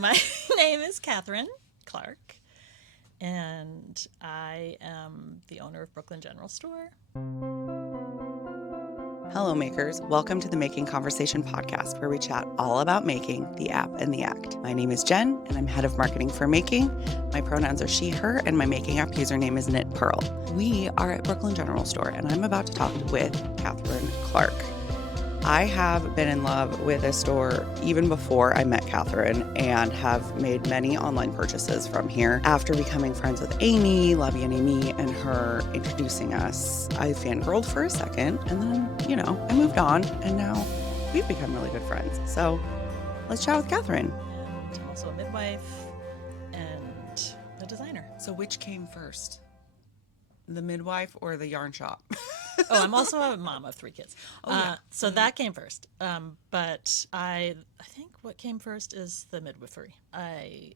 My name is Katherine Clark, and I am the owner of Brooklyn General Store. Hello, makers. Welcome to the Making Conversation podcast, where we chat all about making, the app, and the act. My name is Jen, and I'm head of marketing for Making. My pronouns are she, her, and my Making app username is Knit Pearl. We are at Brooklyn General Store, and I'm about to talk with Katherine Clark. I have been in love with this store even before I met Katherine and have made many online purchases from here. After becoming friends with Aimée, Lovey and Aimée, and her introducing us, I fangirled for a second and then, I moved on and now we've become really good friends. So let's chat with Katherine. And also a midwife and a designer. So which came first? The midwife or the yarn shop? Oh, I'm also a mom of 3 kids. So that came first. But I think what came first is the midwifery. I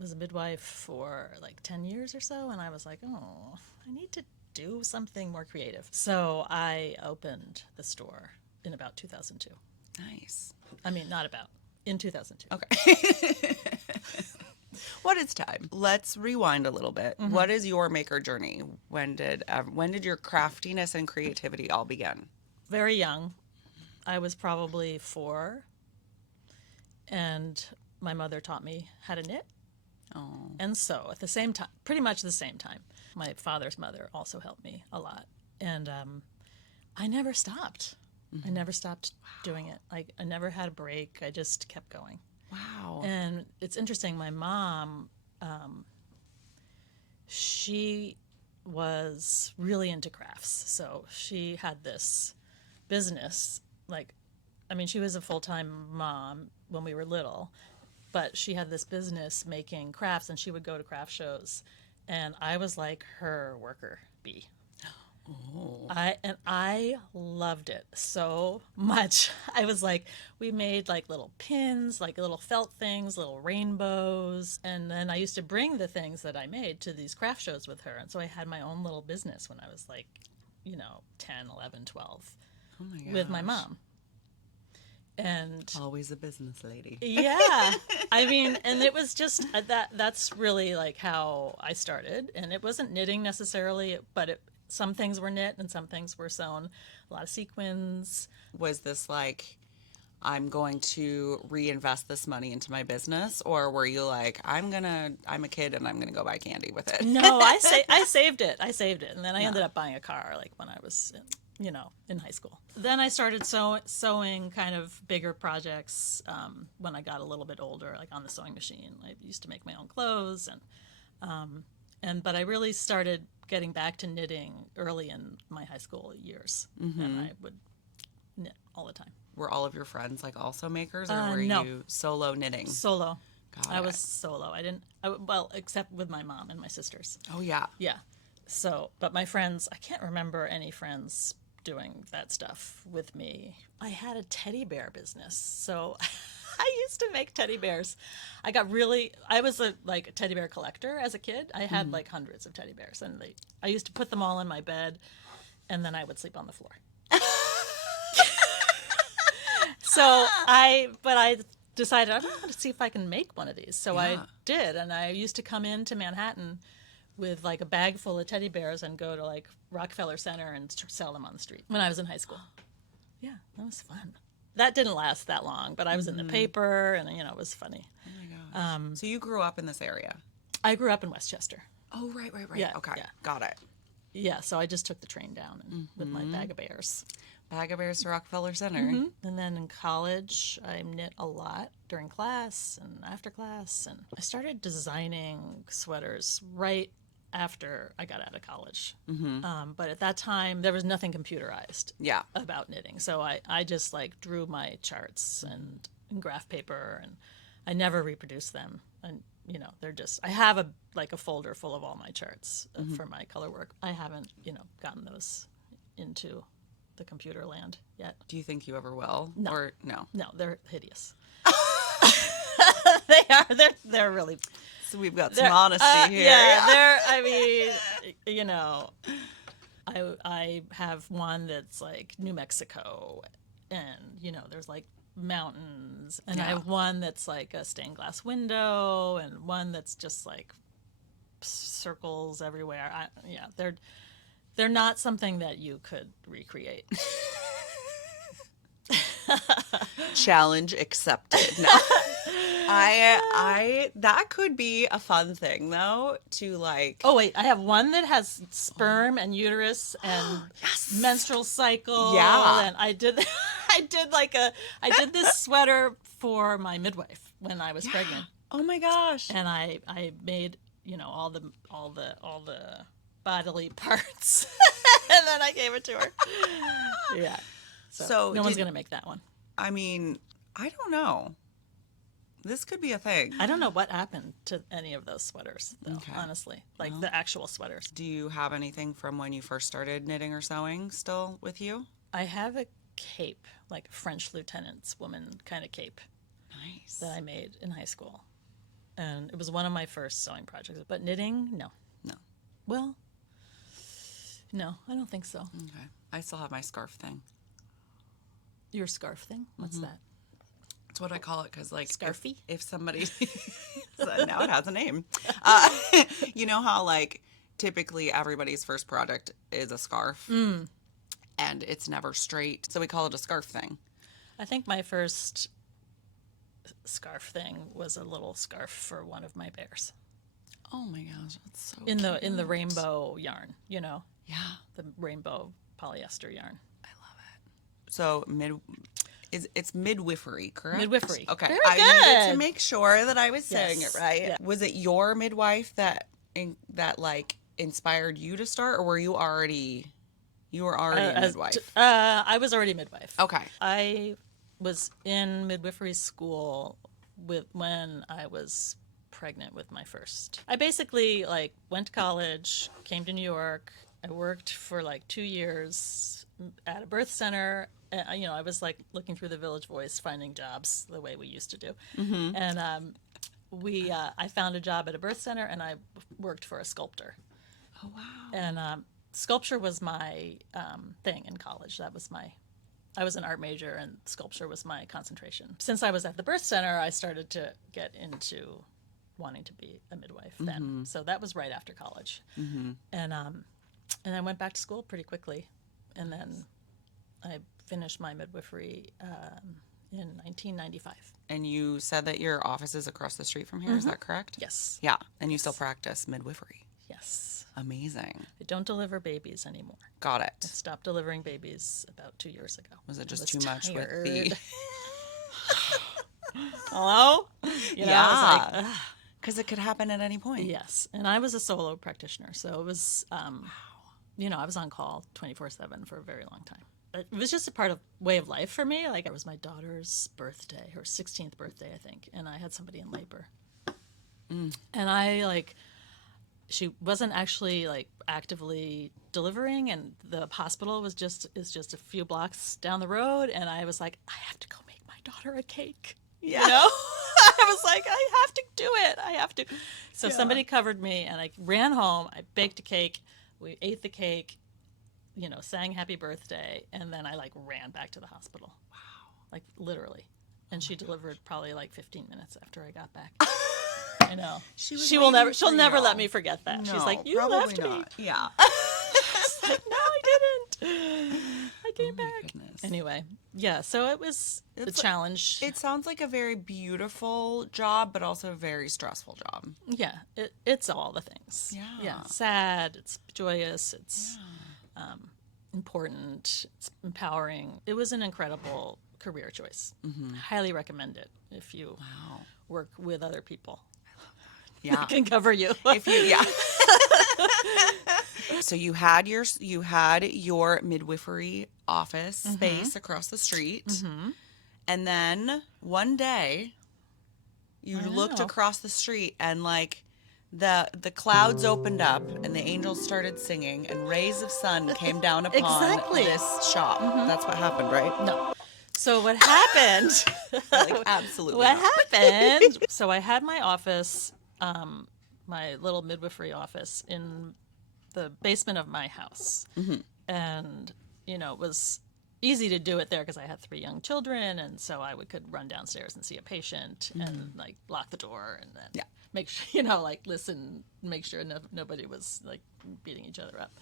was a midwife for like 10 years or so, and I was like, oh, I need to do something more creative. So I opened the store in about 2002. Nice. I mean, not about, in 2002. Okay. What is time? Let's rewind a little bit. Mm-hmm. What is your maker journey? When did your craftiness and creativity all begin? Very young. I was probably 4, and my mother taught me how to knit. Oh. And sew at the same time, pretty much the same time. My father's mother also helped me a lot, and I never stopped. Mm-hmm. I never stopped doing it. I never had a break. I just kept going. Wow. And it's interesting, my mom, she was really into crafts. So she had this business, she was a full-time mom when we were little, but she had this business making crafts, and she would go to craft shows. And I was like her worker bee. Oh. I loved it so much. I was like, we made like little pins, like little felt things, little rainbows. And then I used to bring the things that I made to these craft shows with her. And so I had my own little business when I was like, 10, 11, 12 with my mom. And always a business lady. Yeah. And it was just that's really like how I started. And it wasn't knitting necessarily, but some things were knit and some things were sewn. A lot of sequins. Was this like, I'm going to reinvest this money into my business? Or were you like, I'm a kid and I'm going to go buy candy with it? No, I saved it. And then I ended up buying a car like when I was in high school. Then I started sewing kind of bigger projects when I got a little bit older, like on the sewing machine. I used to make my own clothes, but I really started getting back to knitting early in my high school years, and I would knit all the time. Were all of your friends like also makers, or were you solo knitting? Solo. I was solo. Except with my mom and my sisters. Oh yeah. Yeah. So, but my friends, I can't remember any friends doing that stuff with me. I had a teddy bear business, so I used to make teddy bears. I was a teddy bear collector as a kid. I had like hundreds of teddy bears, and I used to put them all in my bed, and then I would sleep on the floor. So I decided I'm going to see if I can make one of these. So I did, and I used to come into Manhattan with like a bag full of teddy bears and go to like Rockefeller Center and sell them on the street when I was in high school. Yeah, that was fun. That didn't last that long, but I was in the paper, and it was funny. Oh my gosh. So you grew up in this area? I grew up in Westchester. Oh, right. Yeah, okay, yeah. Got it. Yeah, so I just took the train down with my bag of bears. Bag of bears to Rockefeller Center. Mm-hmm. And then in college, I knit a lot during class and after class, and I started designing sweaters right after I got out of college. Mm-hmm. But at that time, there was nothing computerized about knitting. So I just like drew my charts and graph paper, and I never reproduced them. And, they're just, I have a folder full of all my charts for my color work. I haven't, gotten those into the computer land yet. Do you think you ever will? No. Or no? No, they're hideous. They are. They're really. So we've got some honesty here. Yeah, I have one that's like New Mexico, and there's like mountains, and I have one that's like a stained glass window, and one that's just like circles everywhere. They're not something that you could recreate. Challenge accepted. No. I that could be a fun thing though to like. Oh wait, I have one that has sperm and uterus and menstrual cycle. Yeah. And I did this sweater for my midwife when I was pregnant. Oh my gosh. And I made, all the bodily parts. And then I gave it to her. Yeah. So no one's going to make that one. I mean, I don't know. This could be a thing. I don't know what happened to any of those sweaters, though, honestly. Like the actual sweaters. Do you have anything from when you first started knitting or sewing still with you? I have a cape, like a French lieutenant's woman kind of cape. Nice. That I made in high school. And it was one of my first sewing projects. But knitting, no. No. Well, no, I don't think so. Okay. I still have my scarf thing. Your scarf thing? What's that? That's what I call it because, like, Scarfy? if somebody now it has a name. You know how, like, typically everybody's first project is a scarf, and it's never straight, so we call it a scarf thing. I think my first scarf thing was a little scarf for one of my bears. Oh my gosh, that's so in cute. the rainbow yarn, Yeah, the rainbow polyester yarn. I love it. So it's midwifery, correct? Midwifery. Okay. Very I good. needed to make sure that I was saying it right. Yeah. Was it your midwife that like inspired you to start, or were you already a midwife? I was already midwife. Okay. I was in midwifery school when I was pregnant with my first. I basically went to college, came to New York. I worked for 2 years at a birth center. I was looking through the Village Voice, finding jobs the way we used to do. Mm-hmm. And I found a job at a birth center, and I worked for a sculptor. Oh, wow. And sculpture was my thing in college. I was an art major, and sculpture was my concentration. Since I was at the birth center, I started to get into wanting to be a midwife then. Mm-hmm. So that was right after college. Mm-hmm. And I went back to school pretty quickly. And then I finished my midwifery in 1995. And you said that your office is across the street from here, is that correct? Yes. Yeah, and you still practice midwifery. Yes. Amazing. I don't deliver babies anymore. Got I it. stopped delivering babies about 2 years ago. Was it just too much with tired. the... Hello? Yeah. Because it could happen at any point. Yes. And I was a solo practitioner, so it was, I was on call 24/7 for a very long time. It was just a part of way of life for me. It was my daughter's birthday, her 16th birthday, I think, and I had somebody in labor. And she wasn't actually actively delivering, and the hospital is just a few blocks down the road, and I was like, I have to go make my daughter a cake. Yeah. I was like, I have to do it. I have to. So somebody covered me, and I ran home. I baked a cake. We ate the cake, sang happy birthday, and then I ran back to the hospital. Wow. Literally. And she delivered probably 15 minutes after I got back. I know. She'll never let me forget that. No, she's like, you probably left me. not. Yeah. No, I didn't. I came back. Goodness. Anyway, yeah, so it was a challenge. It sounds like a very beautiful job, but also a very stressful job. Yeah, it's all the things. Yeah, sad, it's joyous, it's important, it's empowering. It was an incredible career choice. Mm-hmm. Highly recommend it if you work with other people. Yeah, that can cover you. So you had your midwifery office space across the street, and then one day you looked across the street and the clouds opened up and the angels started singing and rays of sun came down upon this shop. That's what happened, right? No. So what happened? Absolutely. What happened? So I had my office, my little midwifery office, in the basement of my house, and it was easy to do it there because I had 3 young children, and so I could run downstairs and see a patient and like lock the door and then make sure, like listen, make sure nobody was like beating each other up.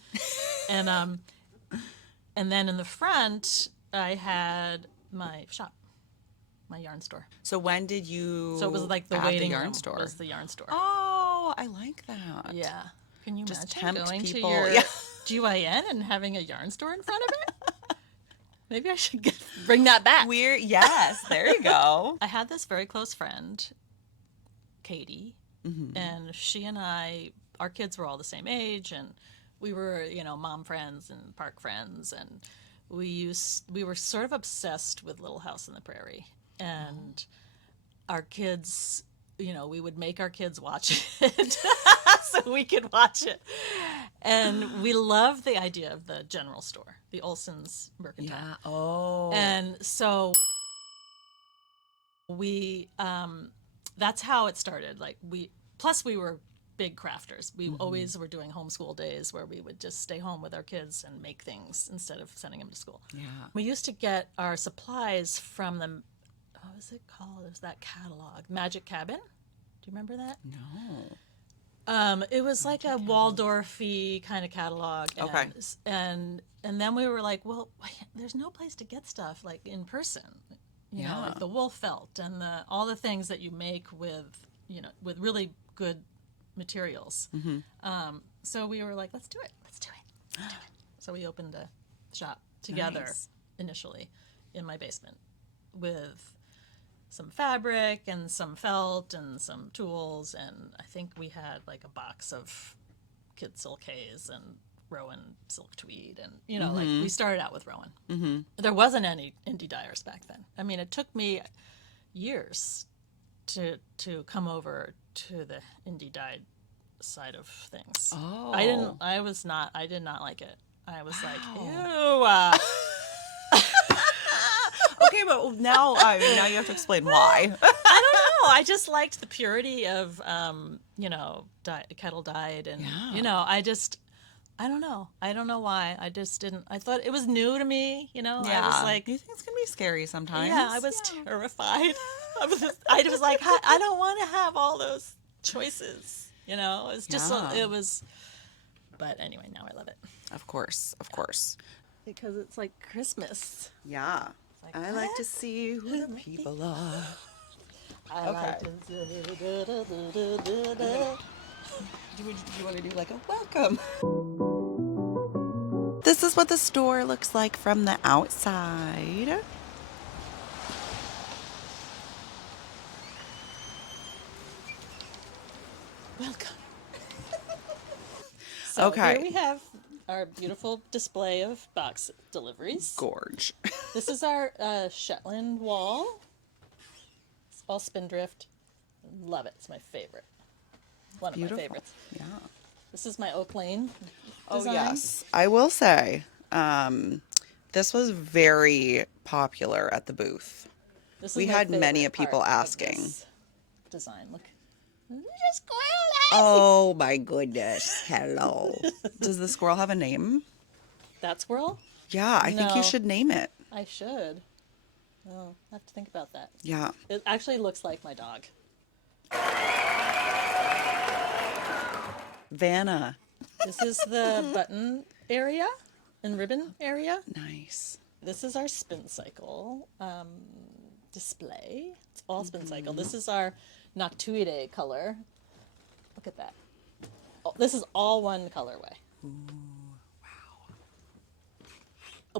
And then in the front, I had my shop, my yarn store. So when did you? So it was like the add waiting the yarn room store. was the yarn store. Oh, I like that. Yeah. Can you Just imagine tempt going people. to your Yeah. GYN and having a yarn store in front of it? Maybe I should bring that back. Yes, there you go. I had this very close friend, Katie, and she and our kids were all the same age, and we were, mom friends and park friends, and we were sort of obsessed with Little House on the Prairie, and our kids, we would make our kids watch it so we could watch it. And we loved the idea of the general store, the Olson's Mercantile. Yeah. Oh. And so we, that's how it started. Like plus we were big crafters. We always were doing homeschool days where we would just stay home with our kids and make things instead of sending them to school. Yeah. We used to get our supplies from the, what was it called? It was that catalog, Magic Cabin. Do you remember that? No. It was like a Waldorf-y kind of catalog. Okay. And then we were like, well, there's no place to get stuff like in person. You know, like the wool felt and all the things that you make with really good materials. So we were like, let's do it. So we opened a shop together initially in my basement with some fabric and some felt and some tools, and I think we had like a box of kid silkays and Rowan silk tweed, and like we started out with Rowan. There wasn't any indie dyers back then. I mean, it took me years to come over to the indie dyed side of things. I did not like it. I was like, ew. Okay, but now you have to explain why. I don't know. I just liked the purity of, kettle dyed, and I don't know. I don't know why. I just didn't. I thought it was new to me. I was like, these things can be scary sometimes. yeah, I was terrified. I was like, I don't want to have all those choices. It's just it was. But anyway, now I love it. Of course. Because it's like Christmas. Yeah. I like to see who the people are. Do you want to do like a welcome? This is what the store looks like from the outside. Welcome. So Okay. Here we have our beautiful display of box deliveries. Gorge. This is our Shetland wall. It's all spindrift. Love it. It's my favorite. One of my favorites. Yeah. This is my oak lane Oh, design. yes. I will say, this was very popular at the booth. This is We my had many favorite people part of asking. this design. Look. Just squirrel. Oh my goodness. Hello. Does the squirrel have a name? That squirrel? Yeah, I think you No. should name it. I should. Oh, I have to think about that. Yeah. It actually looks like my dog. Vanna. This is the button area and ribbon area. Nice. This is our spin cycle display. It's all spin cycle. This is our Noctuide color. Look at that. Oh, this is all one colorway. Ooh, wow.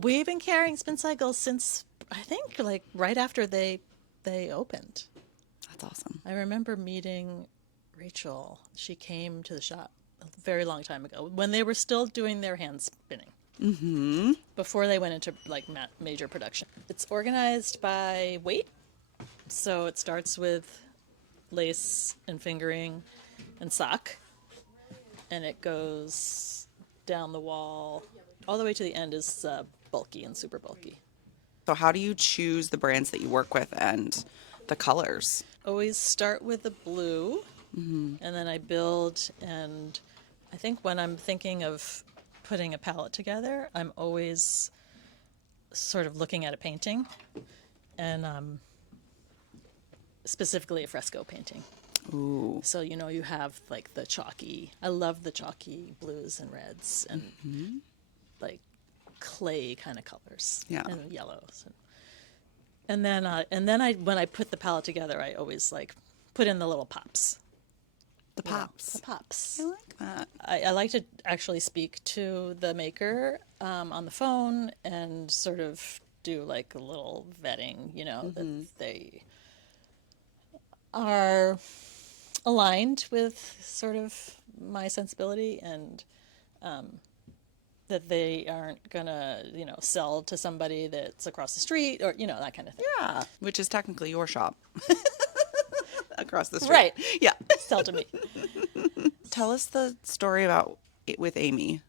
We've been carrying spin cycles since, I think, like right after they opened. That's awesome. I remember meeting Rachel. She came to the shop a very long time ago when they were still doing their hand spinning. Mm-hmm. Before they went into like major production. It's organized by weight. So it starts with lace and fingering and sock. And it goes down the wall. All the way to the end is bulky and super bulky. So how do you choose the brands that you work with and the colors? Always start with the blue. And then I build, and I think when I'm thinking of putting a palette together, I'm always sort of looking at a painting, and specifically a fresco painting. Ooh. So, you have like the chalky, I love the chalky blues and reds and like clay kind of colors, Yeah. and yellows. And then when I put the palette together, I always like put in the little pops. The pops. The pops. I like that. I like to actually speak to the maker on the phone and sort of do like a little vetting, that they are aligned with sort of my sensibility, and that they aren't gonna, sell to somebody that's across the street, or, that kind of thing. Yeah. Which is technically your shop. Across the street. Right. Yeah. Sell to me. Tell us the story about it with Aimée.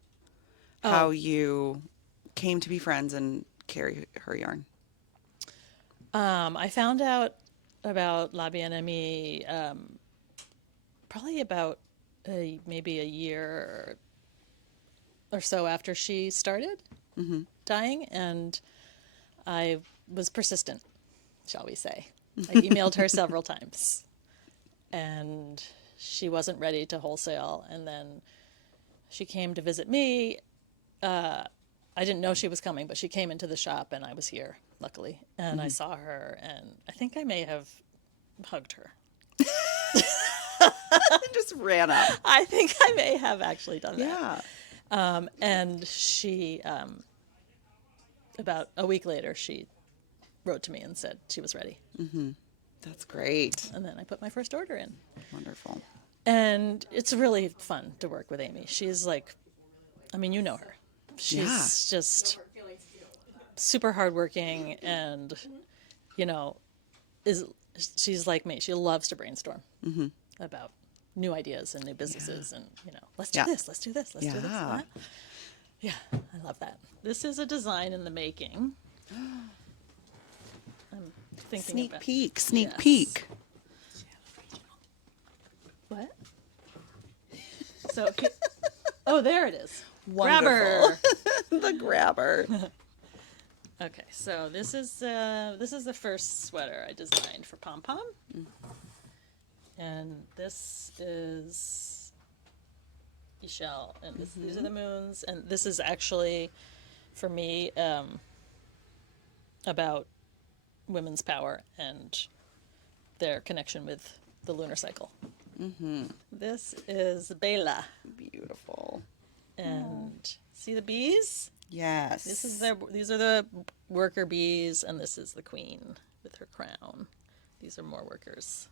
How you came to be friends and carry her yarn. I found out about La Bien-Aimée probably about maybe a year or so after she started dyeing, and I was persistent, shall we say. I emailed her several times, and she wasn't ready to wholesale, and then she came to visit me. I didn't know she was coming, but she came into the shop, and I was here, luckily, and I saw her, and I think I may have hugged her. Just ran up. I think I may have actually done that. Yeah. And she, about a week later, she wrote to me and said she was ready. That's great. And then I put my first order in. Wonderful. And it's really fun to work with Aimée. She's like, you know her. She's just super hardworking, and, she's like me. She loves to brainstorm about new ideas and new businesses, and, let's do this, let's do this, let's do this. And that. Yeah, I love that. This is a design in the making. I'm thinking Sneak about peek. Sneak Yes. peek. What? So, there it is. Wonderful. Grabber. The grabber. Okay, so this is the first sweater I designed for Pom Pom, and this is Michelle, and these are the moons, and this is actually, for me, about women's power and their connection with the lunar cycle. This is Bela, Beautiful. and see the bees? Yes. These are the worker bees, and this is the queen with her crown. These are more workers.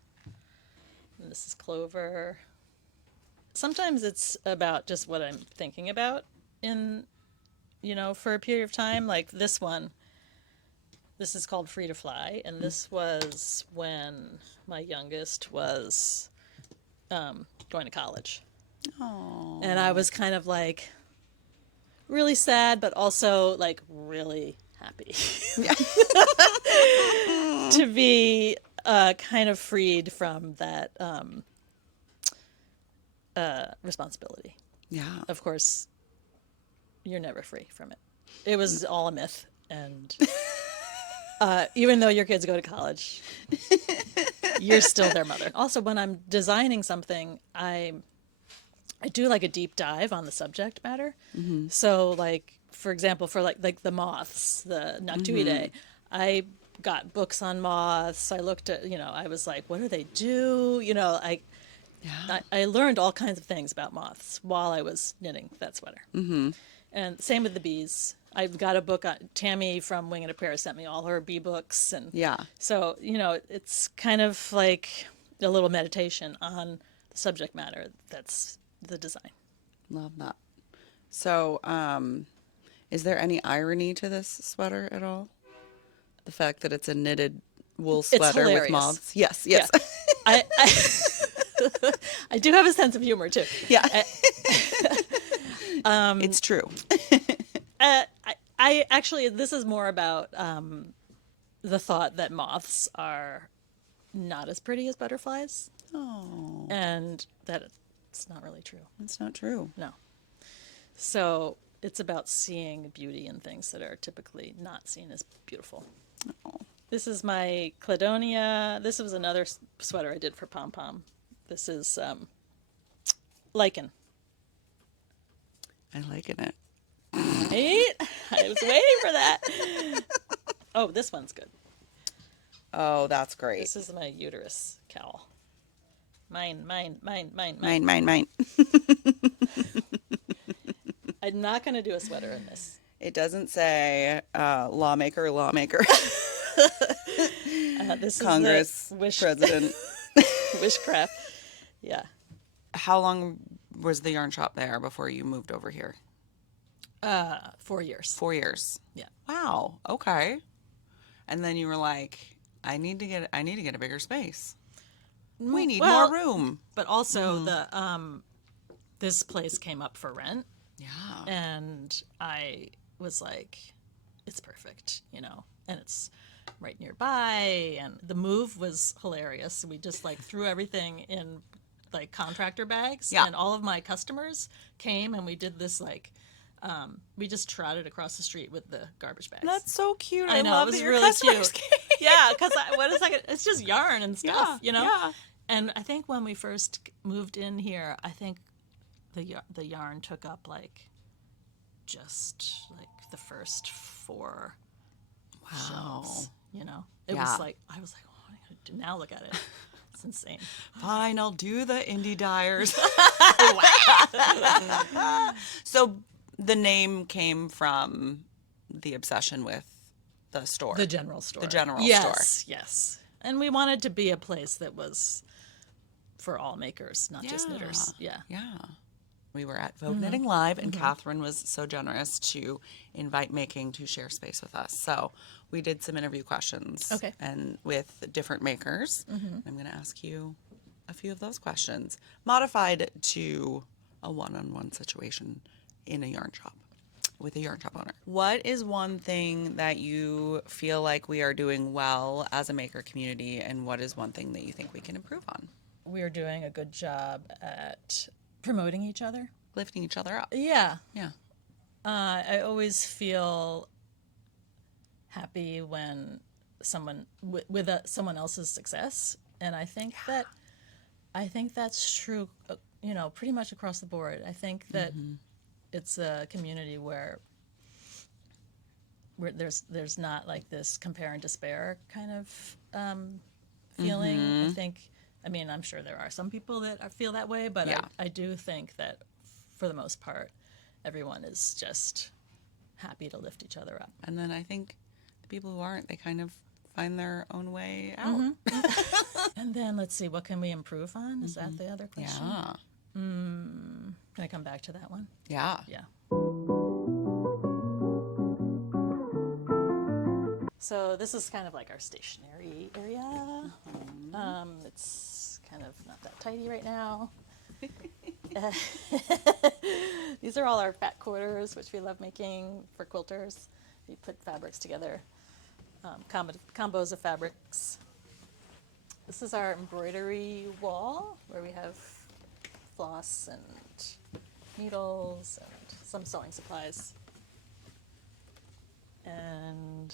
And this is Clover. Sometimes it's about just what I'm thinking about for a period of time. Like this one, this is called Free to Fly, and this was when my youngest was going to college. Oh. And I was kind of like really sad, but also like really happy to be kind of freed from that responsibility. Yeah. Of course, you're never free from it. It was all a myth, and even though your kids go to college, you're still their mother. Also, when I'm designing something, I do like a deep dive on the subject matter. So, like, for example, for like the moths, the Noctuidae, I got books on moths. I looked at, I was like, what do they do? I learned all kinds of things about moths while I was knitting that sweater. And same with the bees. I've got a book on Tammy from Wing and a Pear sent me all her bee books, and so it's kind of like a little meditation on the subject matter that's the design. Love that. So, is there any irony to this sweater at all? The fact that it's a knitted wool sweater with moths? Yes. Yeah. I do have a sense of humor too. Yeah. It's true. I actually, this is more about the thought that moths are not as pretty as butterflies. Oh. And that it's not really true. It's not true. No. So it's about seeing beauty in things that are typically not seen as beautiful. Oh. This is my Cladonia. This was another sweater I did for Pom Pom. This is lichen. I liken it. Right? I was waiting for that. Oh, this one's good. Oh, that's great. This is my uterus cowl. Mine. Mine. I'm not going to do a sweater in this. It doesn't say lawmaker. This Congress, is president. Wishcraft. Yeah. How long was the yarn shop there before you moved over here? 4 years. 4 years. Yeah. Wow. Okay. And then you were like, I need to get a bigger space. We need more room. But also this place came up for rent. Yeah. And I was like, it's perfect, and it's right nearby. And the move was hilarious. We just like threw everything in like contractor bags. Yeah. And all of my customers came and we did this like, we just trotted across the street with the garbage bags. That's so cute. I know, love it was that your really customers cute. came. Yeah, because it's just yarn and stuff, Yeah. And I think when we first moved in here, I think the yarn took up like just like the first 4 shelves. It was like I was like, oh, what am I gonna do now? Look at it. It's insane. Fine, I'll do the indie dyers. So the name came from the obsession with the store. The general store. The general store. Yes. And we wanted to be a place that was for all makers, not just knitters. Yeah. Yeah. We were at Vogue Knitting Live, and Katherine was so generous to invite Making to share space with us. So we did some interview questions. Okay. And with different makers. I'm going to ask you a few of those questions, modified to a one-on-one situation in a yarn shop with a yarn shop owner. What is one thing that you feel like we are doing well as a maker community, and what is one thing that you think we can improve on? We're doing a good job at promoting each other. Lifting each other up. Yeah. Yeah. I always feel happy when someone with someone else's success, and I think that's true. Pretty much across the board. I think that it's a community where there's not like this compare and despair kind of feeling. I think. I mean, I'm sure there are some people that feel that way, but I do think that for the most part, everyone is just happy to lift each other up. And then I think the people who aren't, they kind of find their own way out. And then let's see, what can we improve on? Is that the other question? Yeah. Can I come back to that one? Yeah. Yeah. So this is kind of like our stationery area. It's kind of not that tidy right now. These are all our fat quarters, which we love making for quilters. We put fabrics together, combos of fabrics. This is our embroidery wall, where we have floss and needles and some sewing supplies. And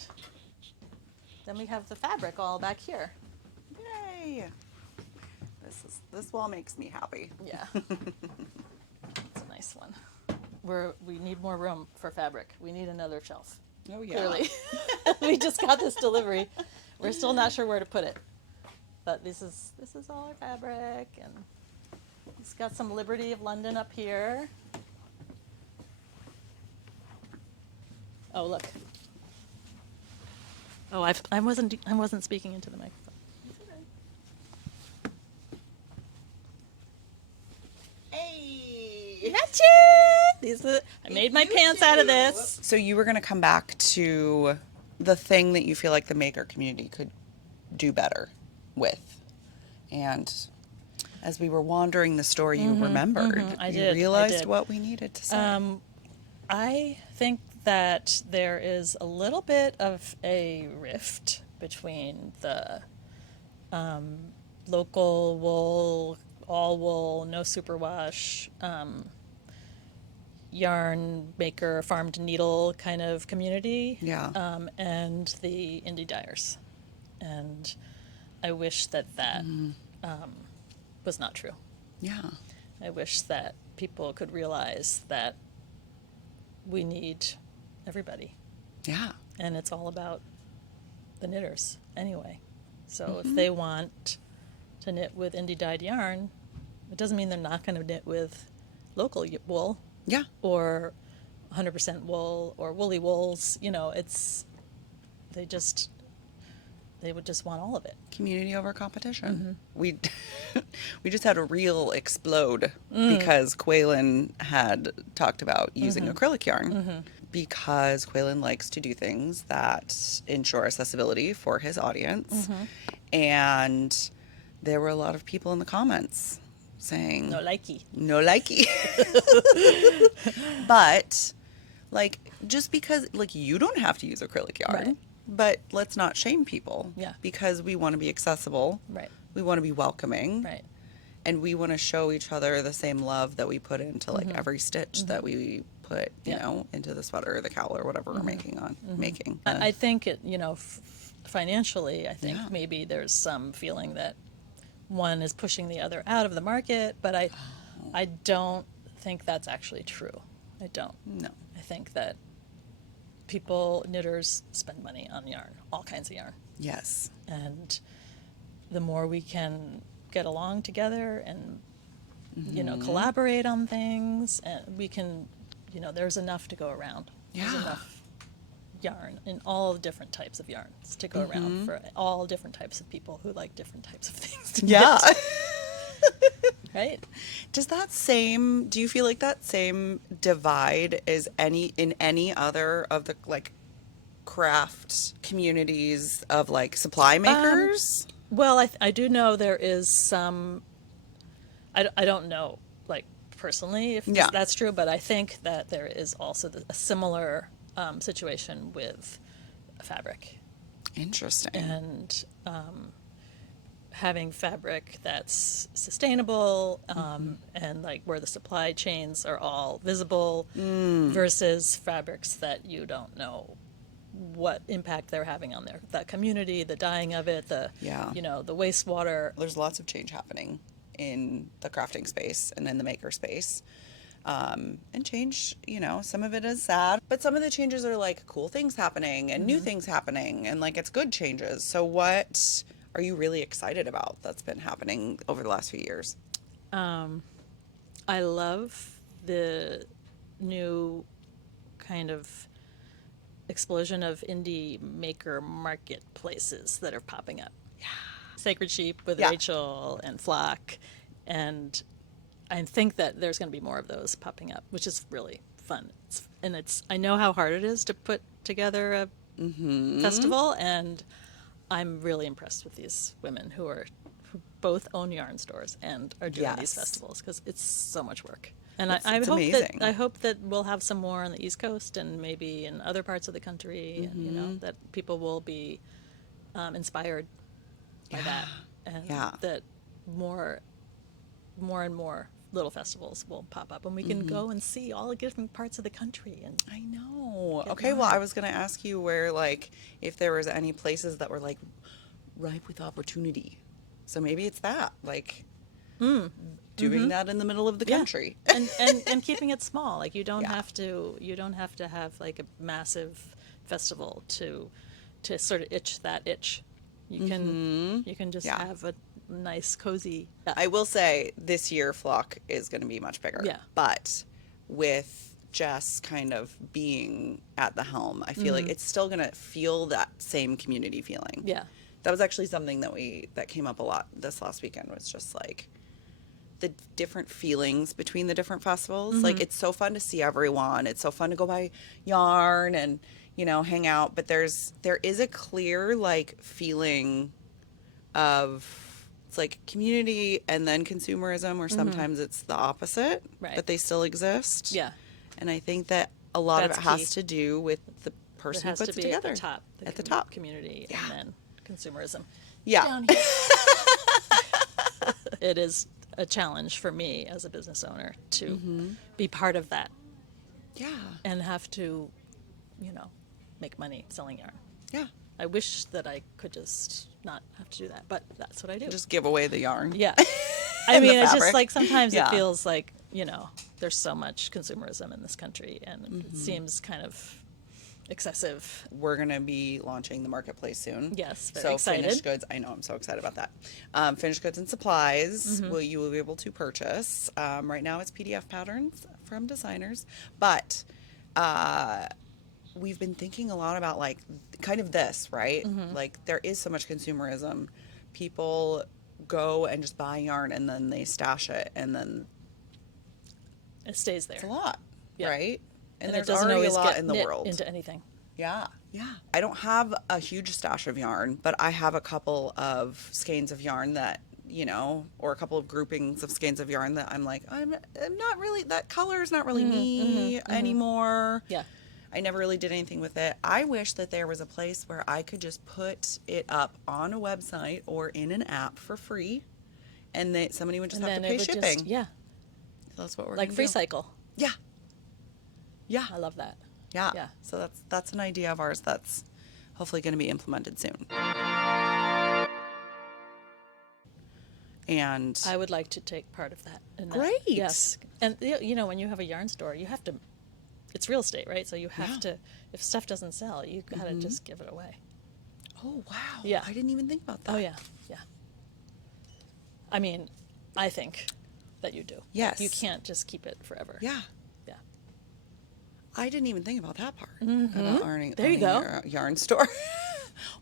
then we have the fabric all back here. Yay. This wall makes me happy. Yeah. It's a nice one. We need more room for fabric. We need another shelf. Oh, yeah. Clearly. We just got this delivery. We're still not sure where to put it. But this is all our fabric, and it's got some Liberty of London up here. Oh, look. Oh, I wasn't speaking into the microphone. Hey! Gotcha! I made my pants out of this. So you were going to come back to the thing that you feel like the maker community could do better with. And as we were wandering the store, you remembered. You realized what we needed to say. I think that there is a little bit of a rift between the local wool, all wool, no superwash yarn maker, farm to needle kind of community. Yeah. And the indie dyers. And I wish that was not true. Yeah. I wish that people could realize that we need everybody. Yeah. And it's all about the knitters anyway. So if they want to knit with indie dyed yarn, it doesn't mean they're not going to knit with local wool. Yeah. Or 100% wool or woolly wools. You know, they would just want all of it. Community over competition. We just had a reel explode because Quaylen had talked about using acrylic yarn because Quaylen likes to do things that ensure accessibility for his audience. And there were a lot of people in the comments saying No likey. no likey. But like, just because, like, you don't have to use acrylic yarn. Right. But let's not shame people. Yeah. Because we want to be accessible. Right. We want to be welcoming. Right. And we want to show each other the same love that we put into like every stitch that we put, you know, into the sweater or the cowl or whatever we're making. I think it, you know, financially, I think maybe there's some feeling that one is pushing the other out of the market, but I don't think that's actually true. I don't. No. I think that knitters spend money on yarn, all kinds of yarn. Yes. And the more we can get along together and, you know, collaborate on things, and we can, you know, there's enough to go around. There's Yeah. enough yarn in all different types of yarns to go around for all different types of people who like different types of things to Yeah. knit. Right? Do you feel like that same divide is in any other of the like craft communities of like supply makers? Well, I do know there is some, I don't know, like, personally if that's true, but I think that there is also a similar situation with fabric. Interesting. And having fabric that's sustainable and like where the supply chains are all visible versus fabrics that you don't know what impact they're having on that community, the dyeing of it, you know, the wastewater. There's lots of change happening in the crafting space and in the maker space. And change, you know, some of it is sad, but some of the changes are like cool things happening and new things happening, and like it's good changes. So what are you really excited about that's been happening over the last few years? I love the new kind of explosion of indie maker marketplaces that are popping up. Yeah. Sacred Sheep with Rachel and Flock, and I think that there's going to be more of those popping up, which is really fun. I know how hard it is to put together a festival, and I'm really impressed with these women who both own yarn stores and are doing these festivals, because it's so much work. And I hope that we'll have some more on the East Coast and maybe in other parts of the country, and you know, that people will be inspired by that, and that more and more little festivals will pop up, and we can go and see all the different parts of the country. And I know. Okay, well, I was going to ask you where, like, if there was any places that were like ripe with opportunity. So maybe it's that, like, doing that in the middle of the country, and keeping it small. Like, you don't have to have like a massive festival to sort of itch that itch. You can just have a nice, cozy. I will say this year Flock is going to be much bigger. Yeah. But with Jess kind of being at the helm, I feel like it's still going to feel that same community feeling. Yeah. That was actually something that came up a lot this last weekend, was just like the different feelings between the different festivals. Like, it's so fun to see everyone. It's so fun to go buy yarn and, you know, hang out. But there is a clear, like, feeling of, it's like community and then consumerism, or sometimes it's the opposite, but they still exist. Yeah. And I think that a lot of it key. has to do with the person who puts it together. At the top. Community, and then consumerism. Yeah. Down here. It is a challenge for me as a business owner to be part of that Yeah. and have to, make money selling yarn. Yeah. I wish that I could just not have to do that, but that's what I do. Just give away the yarn. Yeah. I And the mean, it's just fabric. like sometimes Yeah. it feels like, there's so much consumerism in this country, and it seems kind of excessive. We're going to be launching the marketplace soon. Yes, very so excited. Finished goods. I know, I'm so excited about that. Finished goods and supplies you will be able to purchase. Right now it's PDF patterns from designers, but we've been thinking a lot about like kind of this, right? Like there is so much consumerism. People go and just buy yarn and then they stash it and then It stays there. it's a lot, Yeah. right? And it there's doesn't already a always lot get in the knit world. into anything. Yeah, yeah. I don't have a huge stash of yarn, but I have a couple of skeins of yarn that, or a couple of groupings of skeins of yarn that I'm like, I'm not really, that color is not really me anymore. Yeah. I never really did anything with it. I wish that there was a place where I could just put it up on a website or in an app for free, and that somebody would just have to pay shipping. Yeah. So that's what we're Like gonna free do. cycle. Yeah. Yeah. I love that. Yeah. Yeah. So that's an idea of ours that's hopefully going to be implemented soon. And I would like to take part of that. Great. Yes. And when you have a yarn store, you have to, it's real estate, right? So you have to, if stuff doesn't sell, you gotta just give it away. oh wow. Yeah. I didn't even think about that. Oh yeah. Yeah. I mean, I think that you do. Yes. You can't just keep it forever. Yeah. Yeah. I didn't even think about that part. About owning There you go. your yarn store.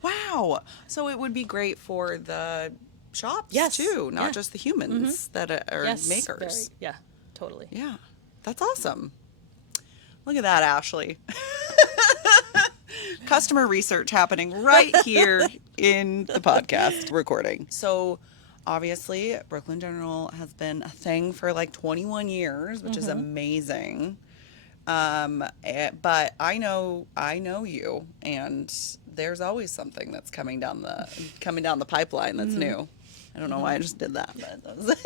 Wow. So it would be great for the shops Yes. too, not Yeah. just the humans that are Yes. makers. Yeah. Totally. Yeah. That's awesome. Look at that, Ashley. Customer research happening right here in the podcast recording. So obviously Brooklyn General has been a thing for like 21 years, which is amazing. But I know you, and there's always something that's coming down the pipeline that's new. I don't know why I just did that, but that was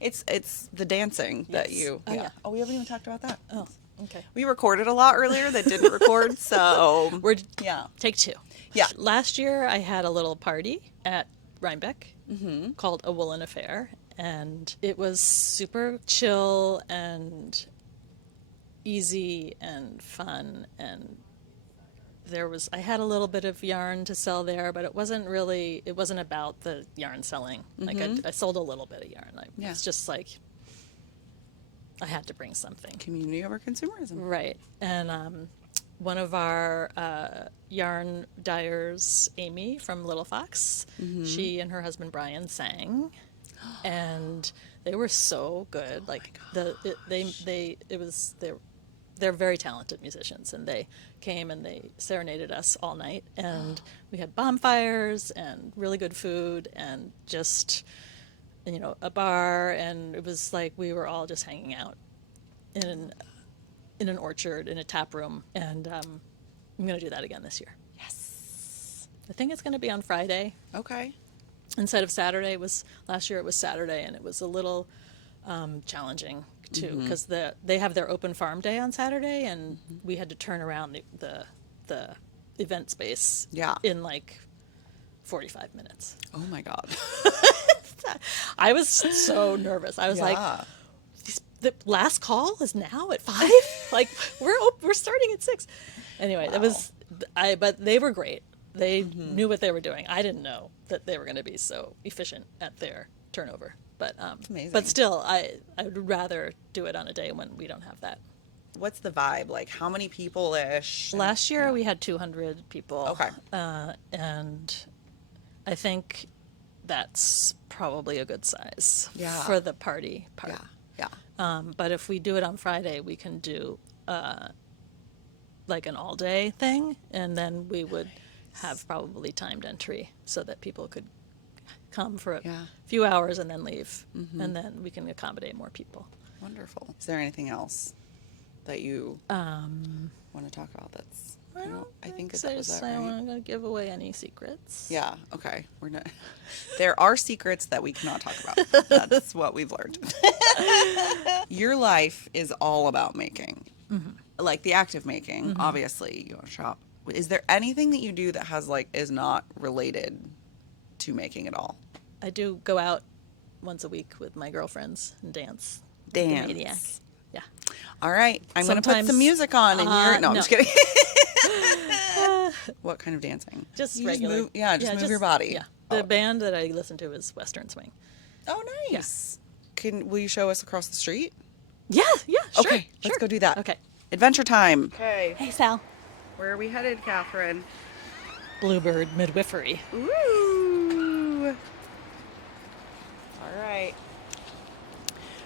it's the dancing that Yes. you. Oh, yeah. Oh, we haven't even talked about that. Oh, okay. We recorded a lot earlier that didn't record, so We're yeah. take two. Yeah. Last year I had a little party at Rhinebeck called A Woolen Affair, and it was super chill and easy and fun, and I had a little bit of yarn to sell there, but it wasn't about the yarn selling. Like I sold a little bit of yarn. Yeah. It's just like I had to bring something. Community over consumerism. Right. And one of our yarn dyers, Aimée from Little Fox, she and her husband Brian sang, and they were so good. Like they're very talented musicians, and they came and they serenaded us all night, and we had bonfires and really good food and just a bar, and it was like we were all just hanging out in an orchard in a tap room, and I'm going to do that again this year. Yes. I think it's going to be on Friday Okay. instead of Saturday. Last year it was Saturday, and it was a little challenging too, because they have their open farm day on Saturday, and we had to turn around the event space in like 45 minutes. Oh my God. I was so nervous. I was like, Yeah. the last call is now at 5. Like we're starting at 6. Anyway, but they were great. They knew what they were doing. I didn't know that they were going to be so efficient at their turnover. But amazing. But still, I would rather do it on a day when we don't have that. What's the vibe? Like how many people-ish? Last year we had 200 people. Okay. And I think that's probably a good size for the party part. Yeah. But if we do it on Friday, we can do like an all-day thing, and then we would have probably timed entry so that people could come for a few hours and then leave, and then we can accommodate more people. Wonderful. Is there anything else that you want to talk about that's I think that I was that, I don't right? want to give away any secrets. Yeah. Okay. We're not. There are secrets that we cannot talk about. That's what we've learned. Your life is all about making, like the act of making. Obviously, you want to shop. Is there anything that you do that has like is not related to making at all? I do go out once a week with my girlfriends and dance. Like a Dance. maniac. Yeah. All right. I'm going to put some Sometimes- music on and you're. No, I'm no. just kidding. What kind of dancing? Just You regular. move, just move your body. Yeah. The Oh. band that I listen to is Western Swing. Oh, nice. Will you show us across the street? Yeah, yeah, sure. Okay, let's go do that. Okay. Adventure time. Okay. Hey, Sal. Where are we headed, Katherine? Bluebird Midwifery. Ooh. All right.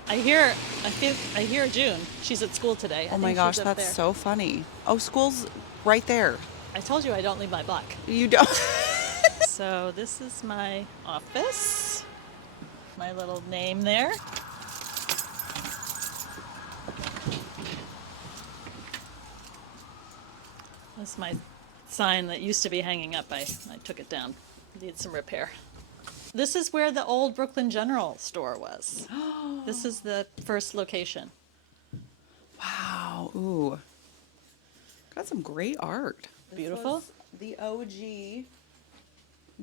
I hear June. She's at school today. Oh my gosh, that's so funny. Oh, school's right there. I told you I don't leave my block. You don't. So this is my office. My little name there. That's my sign that used to be hanging up. I took it down. Needs some repair. This is where the old Brooklyn General store was. This is the first location. Wow. Ooh. Got some great art. Beautiful. This was the OG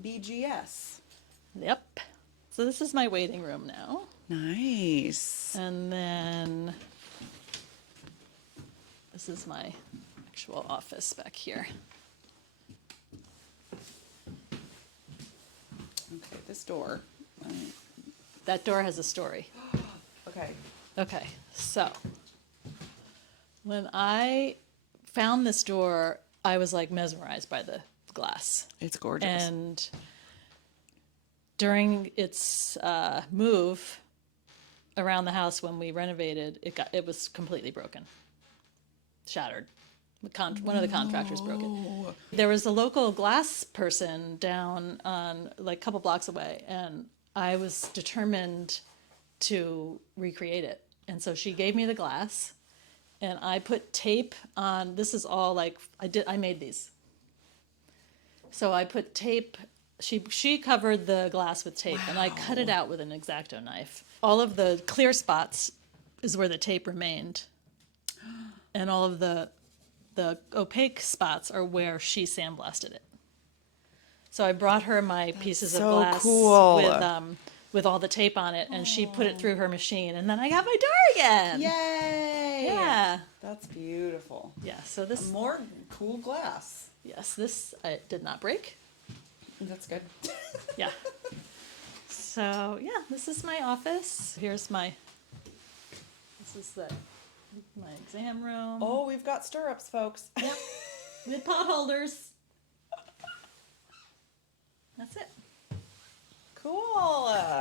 BGS. Yep. So this is my waiting room now. Nice. And then this is my actual office back here. Okay, this door. That door has a story. Okay. Okay, so when I found this door, I was like mesmerized by the glass. It's gorgeous. And during its move around the house when we renovated, it was completely broken, shattered. One of the contractors broke it. There was a local glass person down on like a couple blocks away, and I was determined to recreate it. And so she gave me the glass, and I put tape on. This is all like I made these. So I put tape. She covered the glass with tape, and I cut it out with an X-Acto knife. All of the clear spots is where the tape remained, and all of the opaque spots are where she sandblasted it. So I brought her my pieces of so glass cool. with all the tape on it, and she put it through her machine, and then I got my door again. Yay! Yeah. That's beautiful. Yeah. So this. More cool glass. Yes, this did not break. That's good. Yeah. So yeah, this is my office. This is my exam room. Oh, we've got stirrups, folks. Yep. With pot holders. That's it. Cool.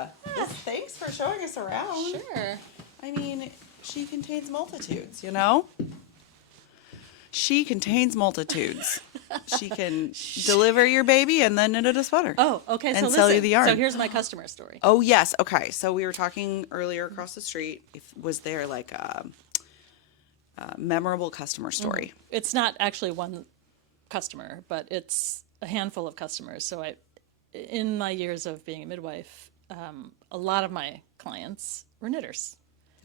Thanks for showing us around. Sure. I mean, she contains multitudes, you know? She contains multitudes. She can deliver your baby and then knit a sweater. Oh, okay. And So sell you listen. the yarn. So here's my customer story. Oh, yes. Okay. So we were talking earlier across the street. Was there like a memorable customer story? It's not actually one customer, but it's a handful of customers. So in my years of being a midwife, a lot of my clients were knitters.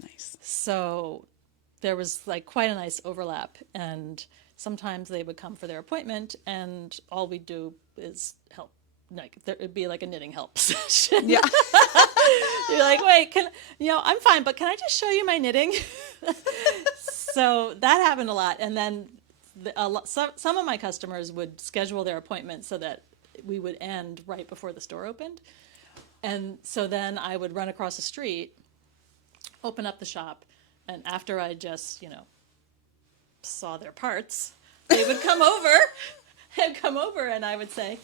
Nice. So there was like quite a nice overlap, and sometimes they would come for their appointment, and all we do is help. Like it'd be like a knitting help session. Yeah. You're like, wait, I'm fine, but can I just show you my knitting? So that happened a lot, and then some of my customers would schedule their appointments so that we would end right before the store opened, and so then I would run across the street, open up the shop, and after I just saw their parts, they would come over, and I would say,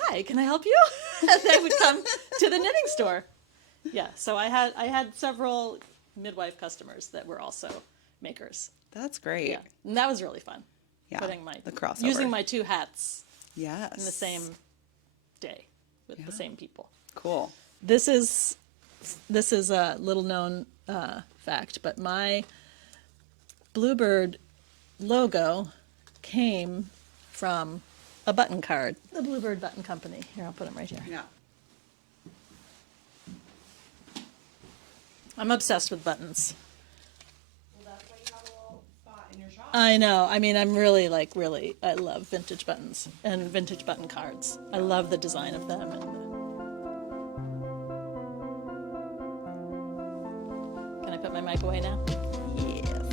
"Hi, can I help you?" And they would come to the knitting store. Yeah, so I had several midwife customers that were also makers. That's great. Yeah, and that was really fun. Yeah, Putting the crossover. using my two hats Yes. in the same day with the same people. Cool. This is a little known fact, but my Bluebird logo came from a button card, the Bluebird Button Company. Here, I'll put them right here. Yeah. I'm obsessed with buttons. Well, that's why you have a little spot in your shop. I know. I mean, I'm really, I love vintage buttons and vintage button cards. I love the design of them. Can I put my mic away now? Yes.